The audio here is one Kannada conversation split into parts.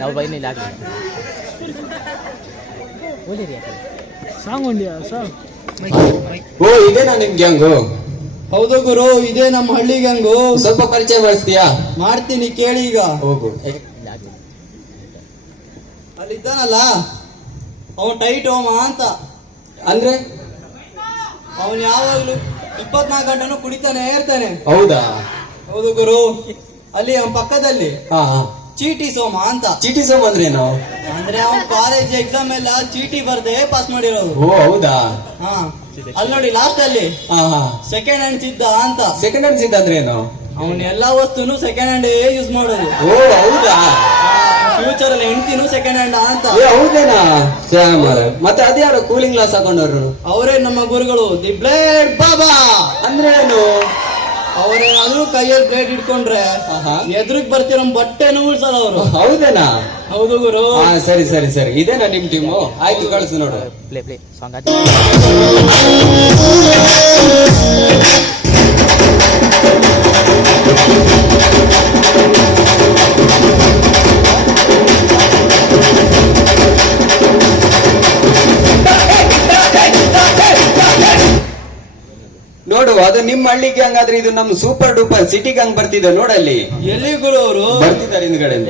ಯಾವ ಬೈನ ಇಲ್ಲ ಸಾಂಗ್ ಉಂಡಿಯಾ ಸಾಂಗ್? ಓ ಇದೇನಾ ನಿಮ್ ಗ್ಯಾಂಗು? ಹೌದು ಗುರು, ಇದೇ ನಮ್ಮ ಹಳ್ಳಿ ಗ್ಯಾಂಗು. ಸ್ವಲ್ಪ ಪರಿಚಯ ಮಾಡಿಸ್ತೀಯಾ? ಮಾಡ್ತೀನಿ ಕೇಳಿ ಈಗ. ಹೋಗು. ಅಲ್ಲಿದ್ದಾನಲ್ಲ ಅವನ್ ಟೈಟ್ ಹೋಮ ಅಂತ. ಅಂದ್ರೆ ಅವನ್ ಯಾವಾಗ್ಲೂ 24 ಗಂಟೆನೂ ಕುಡಿತಾನೆ ಇರ್ತಾನೆ. ಹೌದಾ? ಹೌದು ಗುರು. ಅಲ್ಲಿ ಅವನ ಪಕ್ಕದಲ್ಲಿ ಹಾ ಚೀಟಿ ಸೋಮ ಅಂತ. ಚೀಟಿ ಸೋಮ ಅಂದ್ರೇನು? ಅಂದ್ರೆ ಅವನ್ ಕಾಲೇಜ್ ಎಕ್ಸಾಮ್ ಎಲ್ಲ ಚೀಟಿ ಬರ್ದೆ ಪಾಸ್ ಮಾಡಿರೋದು. ಓ ಹೌದಾ? ಹಾ ಅಲ್ಲಿ ನೋಡಿ ಲಾಸ್ಟ್ ಅಲ್ಲಿ ಹಾ ಸೆಕೆಂಡ್ ಹ್ಯಾಂಡ್ ಸಿದ್ಧ ಅಂತ. ಸೆಕೆಂಡ್ ಹ್ಯಾಂಡ್ ಸಿದ್ಧ ಅಂದ್ರೇನು? ಅವನ್ ಎಲ್ಲಾ ವಸ್ತುನು ಸೆಕೆಂಡ್ ಹ್ಯಾಂಡ್ ಯೂಸ್ ಮಾಡೋದು. ಓ ಹೌದಾ? ಫ್ಯೂಚರ್ ಅಲ್ಲಿ ಹೆಂಡ್ತಿನೂ ಸೆಕೆಂಡ್ ಹ್ಯಾಂಡ್ ಅಂತ. ಏ ಹೌದೇನಾ? ಮತ್ತೆ ಅದ್ಯಾರು ಕೂಲಿಂಗ್ ಗ್ಲಾಸ್ ಹಾಕೊಂಡವ್ರು? ಅವರೇ ನಮ್ಮ ಗುರುಗಳು, ದಿ ಬ್ಲೇಡ್ ಬಾಬಾ. ಅಂದ್ರೆ ಏನು? ಅವ್ರೇನಾದ್ರೂ ಕೈಯಲ್ಲಿ ಬ್ಲೇಡ್ ಇಟ್ಕೊಂಡ್ರೆ ಎದುರಿಗೆ ಬರ್ತಿರೋ ಬಟ್ಟೆನೂ ಉಳ್ಸಲ್ಲ ಅವರು. ಹೌದೇನಾ? ಹೌದು ಗುರು. ಸರಿ ಸರಿ ಸರಿ, ಇದೇನಾ ನಿಮ್ ಟೀಮು? ಆಯ್ತು ಕಳಿಸು ನೋಡು. ಪ್ಲೇ ಪ್ಲೇ ಸಾಂಗ್ ನೋಡು, ಅದು ನಿಮ್ ಹಳ್ಳಿಗೆ ಹಂಗಾದ್ರೆ ಇದು ನಮ್ ಸೂಪರ್ ಡೂಪರ್ ಸಿಟಿಗೆ ಹಂಗ್ ಬರ್ತಿದೆ ನೋಡಲ್ಲಿ. ಎಲ್ಲಿ ಗುರು ಅವರು? ಬರ್ತಿದ್ದಾರೆ ಹಿಂದ್ಗಡೆಯಿಂದ.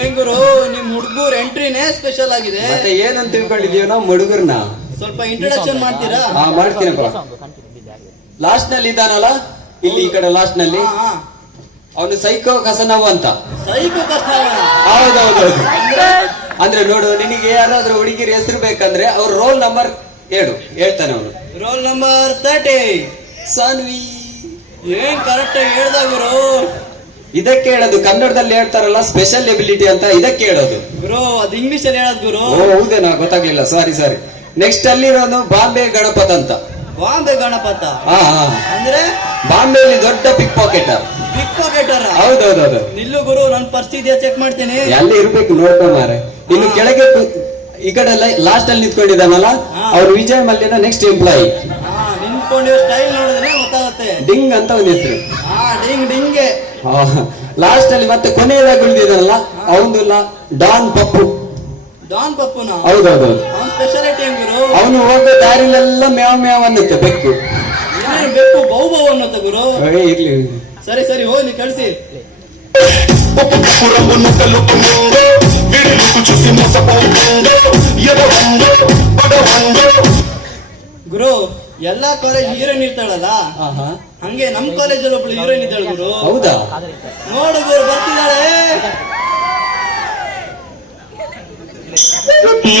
ಏನ್ ಗುರು, ನಿಮ್ ಹುಡುಗರು ಎಂಟ್ರಿನೇ ಸ್ಪೆಷಲ್ ಆಗಿದೆ. ಮತ್ತೆ ಏನಂತ ತಿಳ್ಕೊಂಡಿದೀವಿ ನಾವು ಹುಡುಗರ್ನ? ಸ್ವಲ್ಪ ಇಂಟ್ರೊಡಕ್ಷನ್ ಮಾಡ್ತೀರಾ? ಮಾಡ್ತೀನಪ್ಪ. ಲಾಸ್ಟ್ ನಲ್ಲಿ ಇದ್ದಾನಲ್ಲ ಇಲ್ಲಿ, ಈ ಕಡೆ ಲಾಸ್ಟ್ ನಲ್ಲಿ ಅವನು ಸೈಕೋ ಕಸನವ್ ಅಂತ. ಸೈಕೋ ಕಸನವ್? ಹೌದೌದೌದು. ಅಂದ್ರೆ ನೋಡು, ನಿನಗೆ ಯಾರಾದ್ರೂ ಹುಡುಗಿರ ಹೆಸರು ಬೇಕಂದ್ರೆ ಅವ್ರ ರೋಲ್ ನಂಬರ್ ಹೇಳ್ತಾನೆ ಅವನು. Roll number 30 Saanvi. ಏನ್ ಕರೆಕ್ಟ್ ಹೇಳ್ದ ಗುರು. ಇದಕ್ಕೆ ಹೇಳೋದು, ಕನ್ನಡದಲ್ಲಿ ಹೇಳ್ತಾರಲ್ಲ ಸ್ಪೆಷಲ್ ಎಬಿಲಿಟಿ ಅಂತ, ಇದಕ್ಕೆ ಹೇಳೋದು ಗುರು. ಅದು ಇಂಗ್ಲಿಷ್ ಅಲ್ಲಿ ಹೇಳೋದು ಗುರು. ಓ ಹೌದೇನಾ? ಗೊತ್ತಾಗ್ಲಿಲ್ಲ, ಸಾರಿ ಸಾರಿ. ನೆಕ್ಸ್ಟ್ ಅಲ್ಲಿರೋನು ಬಾಂಬೆ ಗಣಪತ್ ಅಂತ. ಬಾಂಬೆ ಗಣಪತ ಅಂದ್ರೆ ಬಾಂಬೆಯಲ್ಲಿ ದೊಡ್ಡ ಪಿಕ್ ಪಾಕೆಟರ್. ಪಿಕ್ ಪಾಕೆಟರ್? ಹೌದೌದೌದು. ನಿಲ್ಲು ಗುರು, ನನ್ ಪರಿಸ್ಥಿತಿ ಚೆಕ್ ಮಾಡ್ತೀನಿ. ಎಲ್ಲಿ ಇರ್ಬೇಕು ನೋಡ್ಕೊ ಮಾರೆ. ಇನ್ನು ಕೆಳಗೆ ಈ ಕಡೆ ಲಾಸ್ಟ್ ಅಲ್ಲಿ ನಿಂತ್ಕೊಂಡಿದ್ದಾನಲ್ಲ ಅವ್ರು ವಿಜಯ್ ಮಲ್ಯನ ನೆಕ್ಸ್ಟ್ ಎಂಪ್ಲಾಯಿ. ನಿಂತ್ಕೊಂಡಿರೋ ಸ್ಟೈಲ್ ನೋಡಿದ್ರೆ ಗೊತ್ತಾಗುತ್ತೆ. ಡಿಂಗ್ ಅಂತ ಒಂದು ಹೆಸರು. ಡಿಂಗ್ ಡಿಂಗೆ. ಲಾಸ್ಟ್ ಅಲ್ಲಿ ಮತ್ತೆ ಕೊನೆಯದಾಗಿ ಉಳಿದಿದ್ದಾನಲ್ಲ ಅವನು ಡಾನ್ ಪಪ್ಪು. ಡಾನ್ ಪಪ್ಪುನ? ಹೌದೌದು. ಅವನ ಸ್ಪೆಷಾಲಿಟಿ ಏನ್ ಗುರು? ಅವನು ಹೋಗೋ ದಾರಿಲೆಲ್ಲ ಮ್ಯಾವ್ ಮ್ಯಾವ್ ಅನ್ನುತ್ತೆ ಬೆಕ್ಕು. ಬೆಕ್ಕು ಬೌ ಬೌ ಅನ್ನುತ್ತೆ ಗುರು. ಇರ್ಲಿ. ಸರಿ ಸರಿ, ಹೋಗಿ ಕಳಿಸಿ. ಗುರು, ಎಲ್ಲಾ ಕಾಲೇಜ್ ಹೀರೋಯಿನ್ ಇರ್ತಾಳಲ್ಲ, ಹಂಗೆ ನಮ್ ಕಾಲೇಜಲ್ಲಿ ಒಬ್ಳು ಹೀರೋಯಿನ್ ಇದ್ದಾಳೆ ಗುರು. ಹೌದಾ? ನೋಡು ಗುರು, ಬರ್ತಿದ್ದಾಳೆ.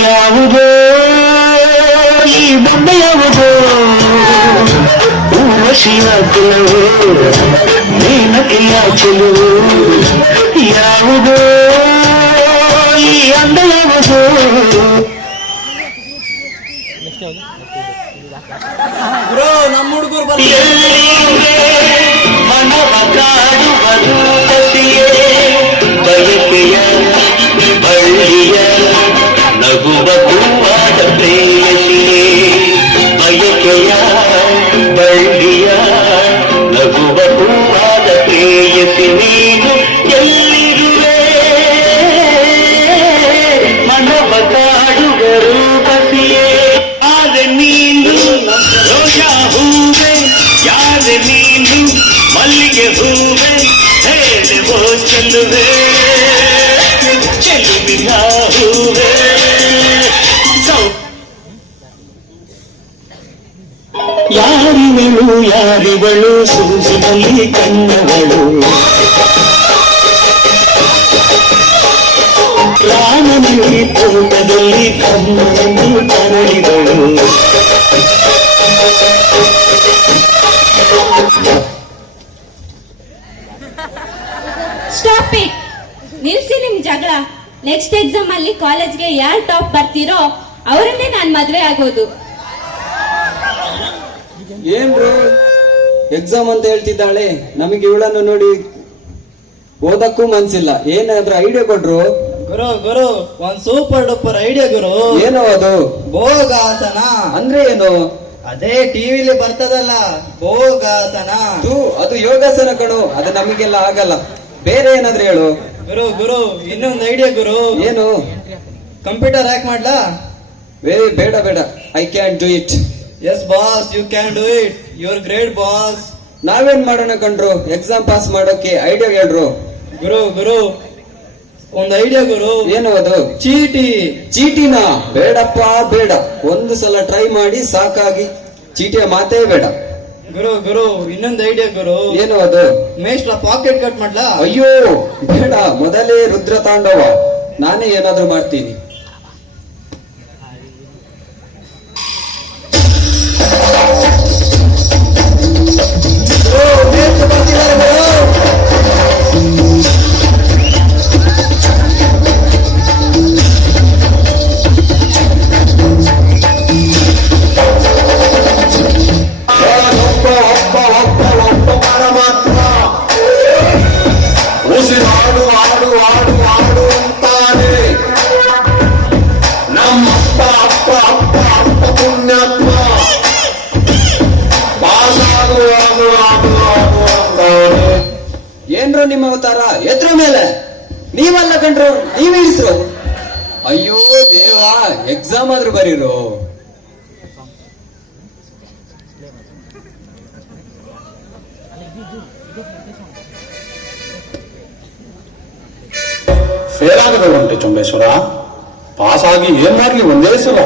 ಯಾವುದೋ ಈ ಬೊಮ್ಮ, ಯಾವುದೋ ಊರ್ವಶಿಯ ಕೆಲವು ಮೇನಕೆಯ ಚೆಲುವು, ಯಾವುದೋ ಈ ಅಂದ, ಯಾವುದೋ. ಗುರು, ನಮ್ಮ ಹುಡುಗರು ಬರ್ತಾರೆ. ಮನವ ಕಾಡುವುದು ಕಸಿಯೇ, ಬಯಕೆಯ ಬಳ್ಳಿಯ ನಗುವ ಹೂವಾದ ಪ್ರೇಯಸಿಯೇ, ಬಯಕೆಯ ಬಳ್ಳಿಯ ನಗುವ ಹೂವಾದ ಪ್ರೇಯಸಿ, ನೀನು ಎಲ್ಲಿರುವೆ ಮನವ ಕಾಡುವರು ಕಸಿಯೇ. ಆದ್ರೆ ನೀನು ರೋಜಾ ಹೂವೆ, ಯಾರೆ ನೀನು ಮಲ್ಲಿಗೆ ಹೂವೆ, ಹೇಳುವೋ ಚೆಲ್ಲುವೆ ಚೆಲುವಿನ ಹೂವೆ. ಯಾರಿವಳು ಯಾರಿವಳು ಸೂಸಿನಲ್ಲಿ ಕಣ್ಣವಳು, ರಾಮನಲ್ಲಿ ತೋಟದಲ್ಲಿ ಕಣ್ಣನ್ನು ತರಳಿದಳು. Stop it. ನಿಲ್ಸಿ ನಿಮ್ ಜಗಳ. ನೆಕ್ಸ್ಟ್ ಎಕ್ಸಾಮ್ ಅಲ್ಲಿ ಕಾಲೇಜ್ಗೆ ಯಾರು ಟಾಪ್ ಬರ್ತೀರೋ ಅವರನ್ನೇ ನಾನ್ ಮದ್ವೆ ಆಗೋದು. ಏನ್ರು ಎಕ್ಸಾಮ್ ಅಂತ ಹೇಳ್ತಿದ್ದಾಳೆ, ನಮಗೆ ಇವಳನ್ನು ನೋಡಿ ಓದಕ್ಕೂ ಮನ್ಸಿಲ್ಲ. ಏನಾದ್ರೂ ಐಡಿಯಾ ಕೊಡ್ರು. ಗುರು ಗುರು ಒಂದ್ ಸೂಪರ್ ಡೂಪರ್ ಐಡಿಯಾ ಗುರು. ಏನೋ ಅದು? ಭೋಗಾಸನ ಅಂದ್ರೆ ಏನು? ಅದೇ ಟಿವಿಲಿ ಬರ್ತದಲ್ಲ ಭೋಗಾಸನ. ಅದು ಯೋಗಾಸನ ಕಣು, ಅದು ನಮಗೆಲ್ಲ ಆಗಲ್ಲ. ಬೇರೆ ಏನಾದ್ರೂ ಹೇಳು. ಗುರು ಗುರು ಇನ್ನೊಂದು ಐಡಿಯಾ ಗುರು. ಏನು? ಕಂಪ್ಯೂಟರ್ ಹ್ಯಾಕ್ ಮಾಡ್ಲಾ? ಬೇಡ ಬೇಡ, I can do it. Yes boss, you can do it, you are great boss. ನಾವೇನ್ ಮಾಡೋಣ ಕಣ್ರು, ಎಕ್ಸಾಮ್ ಪಾಸ್ ಮಾಡೋಕೆ ಐಡಿಯಾ ಹೇಳ್ರು. ಗುರು ಗುರು ಒಂದು ಐಡಿಯಾ ಗುರು. ಏನು ಅದು? ಚೀಟಿ. ಚೀಟಿನ? ಬೇಡಪ್ಪ ಬೇಡ, ಒಂದು ಸಲ ಟ್ರೈ ಮಾಡಿ ಸಾಕಾಗಿ ಚೀಟಿಯ ಮಾತೇ ಬೇಡ. ಗುರು ಗುರು ಇನ್ನೊಂದು ಐಡಿಯಾ ಗುರು. ಏನು ಅದು? ಮೇಷ್ಟ್ರ ಪಾಕೆಟ್ ಕಟ್ ಮಾಡ್ಲಾ? ಅಯ್ಯೋ ಬೇಡ, ಮೊದಲೇ ರುದ್ರ ತಾಂಡವ, ನಾನೇ ಏನಾದ್ರೂ ಮಾಡ್ತೀನಿ. ಉಸಿರಾಡು ಆಡು ಆಡು ಆಡು ಅಂತಾನೆ ನಮ್ಮಪ್ಪ ಅಪ್ಪ ಅಪ್ಪ ಅಪ್ಪ ಪುಣ್ಯಾತ್ಮ. ಪಾಸಾಗು ಆಗು ಆಗು ಆಗು ಅಂತಾನೆ. ಏನ್ರು ನಿಮ್ಮ ಅವತಾರ? ಎದ್ರ ಮೇಲೆ ನೀವಲ್ಲ ಕಂಡ್ರು, ನೀವ್ ಇಳಿಸ್ರು. ಅಯ್ಯೋ ದೇವಾ, ಎಕ್ಸಾಮ್ ಆದ್ರೂ ಬರೀರು. ಫೇಲ್ ಆಗದವಂತೆ ಚೊಂಬೇಶ್ವರ, ಪಾಸ್ ಆಗಿ ಏನ್ ಮಾಡ್ಲಿ ಒಂದೇ ಸಲ.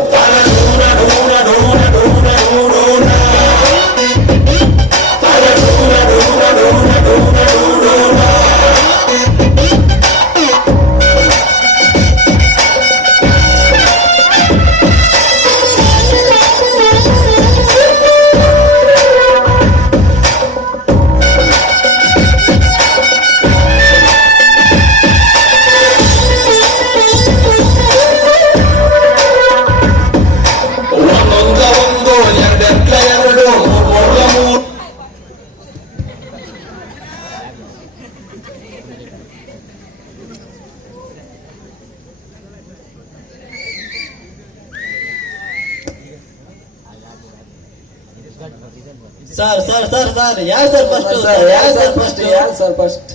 ಸರ್ ಸರ್ ಸರ್ ಸರ್ ಯಾರು ಸರ್ ಫಸ್ಟ್? ಯಾರು ಸರ್ ಫಸ್ಟ್?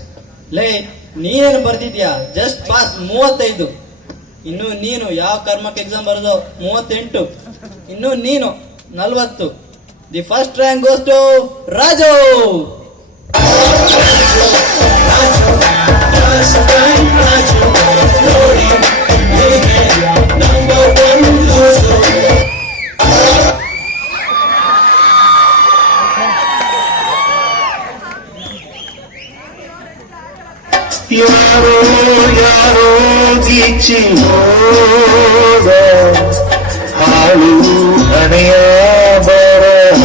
ಲೇ ನೀನೇನು ಬರ್ದಿದ್ಯಾ? Just pass 35. ಇನ್ನು ನೀನು ಯಾವ ಕರ್ಮಕ್ಕೆ ಎಕ್ಸಾಮ್ ಬರೆದೋ 38. ಇನ್ನು ನೀನು 40. The first rank goes to Raju. ಯಾರೋ ಯಾರೋ ಗೀಚಿ ಹೋದ ಹಾಳು ಹಣೆಯ ಬರಹ,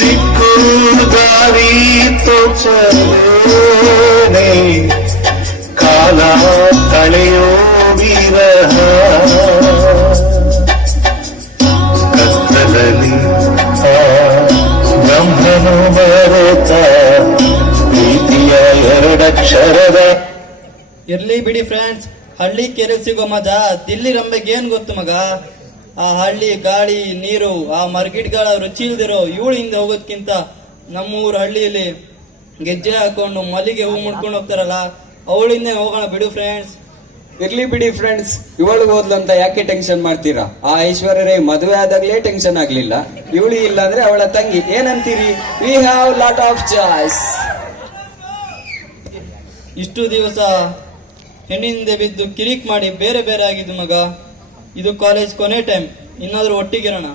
ದಿಕ್ಕು ದಾರಿ ತೋಚಲೇನೆ ಕಾಲ ಕಳೆಯೋ ವಿರಹ, ಕತ್ತಲಲ್ಲಿ ಆ ಬ್ರಹ್ಮನು ಬರುತ್ತ ಪ್ರೀತಿಯ ಎರಡಕ್ಷರದ. ಇರ್ಲಿ ಬಿಡಿ ಫ್ರೆಂಡ್ಸ್, ಹಳ್ಳಿ ಕೆರೆ ಸಿಗೋ ಮಜಾ ದಿಲ್ಲಿ ರಂಬೆಗೆ ಏನ್ ಗೊತ್ತು ಮಗ. ಆ ಹಳ್ಳಿ ಗಾಳಿ ನೀರು, ಆ ಮರ್ಗಿಡ್ಗಳ ರುಚಿ ಇಲ್ದಿರೋ ಇವಳು ಹಿಂದೆ ಹೋಗೋದ್ಕಿಂತ ನಮ್ಮೂರ ಹಳ್ಳಿಯಲ್ಲಿ ಗೆಜ್ಜೆ ಹಾಕೊಂಡು ಮಲ್ಲಿಗೆ ಹೂ ಮುಡ್ಕೊಂಡು ಹೋಗ್ತಾರಲ್ಲ ಅವಳಿಂದ ಹೋಗೋಣ ಬಿಡು ಫ್ರೆಂಡ್ಸ್. ಇರ್ಲಿ ಬಿಡಿ ಫ್ರೆಂಡ್ಸ್, ಇವಳಿಗೆ ಹೋದ್ಲಂತ ಯಾಕೆ ಟೆನ್ಷನ್ ಮಾಡ್ತೀರಾ? ಆ ಐಶ್ವರ್ಯ ರೈ ಮದುವೆ ಆದಾಗ್ಲೇ ಟೆನ್ಷನ್ ಆಗ್ಲಿಲ್ಲ, ಇವಳಿ ಇಲ್ಲ ಅಂದ್ರೆ ಅವಳ ತಂಗಿ. ಏನಂತೀರಿ? We have lot of choice. ಇಷ್ಟು ದಿವಸ ಹೆಣ್ಣಿಂದೆ ಬಿದ್ದು ಕಿರಿಕ್ ಮಾಡಿ ಬೇರೆ ಬೇರೆ ಆಗಿದ್ದು ಮಗ. ಇದು ಕಾಲೇಜ್ ಕೊನೆ ಟೈಮ್, ಇನ್ನಾದ್ರೂ ಒಟ್ಟಿಗಿರೋಣ.